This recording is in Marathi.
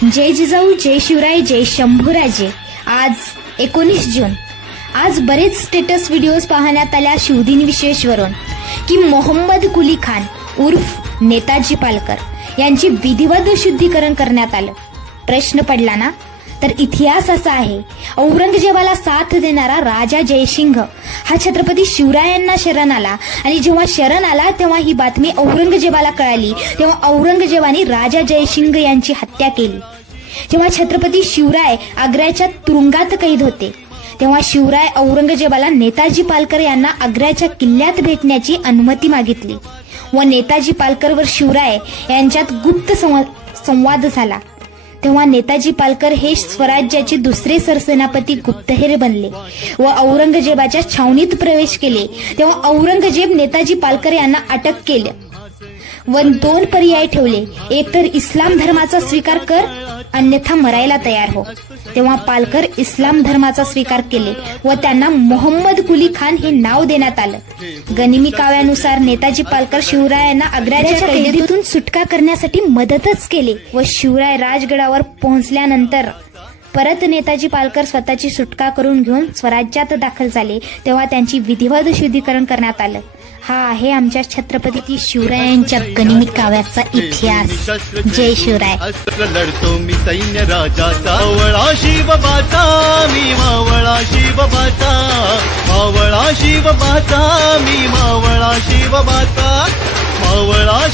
जय जिजाऊ, जय शिवराय, जय शंभूराजे। आज 19 जून। आज बरेच स्टेटस व्हिडिओज पाहण्यात आल्या शिवदिन विशेषवरून की मोहम्मद कुली खान उर्फ नेताजी पालकर यांची विधिवत शुद्धीकरण करण्यात आलं। प्रश्न पडला ना, तर इतिहास असा आहे, औरंगजेबाला साथ देणारा राजा जयसिंह हा छत्रपती शिवरायांना शरण आला आणि जेव्हा शरण आला तेव्हा ही बातमी औरंगजेबाला कळाली। तेव्हा औरंगजेबाने राजा जयसिंह यांची हत्या केली। जेव्हा छत्रपती शिवराय आग्र्याच्या तुरुंगात कैद होते तेव्हा शिवराय औरंगजेबाला नेताजी पालकर यांना आग्र्याच्या किल्ल्यात भेटण्याची अनुमती मागितली व नेताजी पालकरवर शिवराय यांच्यात गुप्त संवाद झाला। तेव्हा नेताजी पालकर हे स्वराज्याचे दुसरे सरसेनापती गुप्तहेर बनले व औरंगजेबाच्या छावणीत प्रवेश केले। तेव्हा औरंगजेब नेताजी पालकर यांना अटक केले व 2 पर्याय ठेवले, एक तर इस्लाम धर्माचा स्वीकार कर अन्यथा मरायला तयार हो। तेव्हा पालकर इस्लाम धर्माचा स्वीकार केले व त्यांना मोहम्मद कुली खान हे नाव देण्यात आलं। गनिमी काव्यानुसार नेताजी पालकर शिवरायांना आग्र्याच्या कैदेतून सुटका करण्यासाठी मदतच केली व शिवराय राजगडावर पोहोचल्यानंतर परत नेताजी पालकर स्वतःची सुटका करून घेऊन स्वराज्यात दाखल झाले। तेव्हा त्यांची विधिवत शुद्धीकरण करण्यात आलं। हा आहे आमच्या छत्रपती शिवरायांच्या गनिमी काव्याचा इतिहास। जय शिवराय। लढतो मी सैन्य राजाचा, मावळा शिवबाचा, मी मावळा शिवबाचा, मावळा शिवबाचा, मी मावळा शिवबाचा, मावळा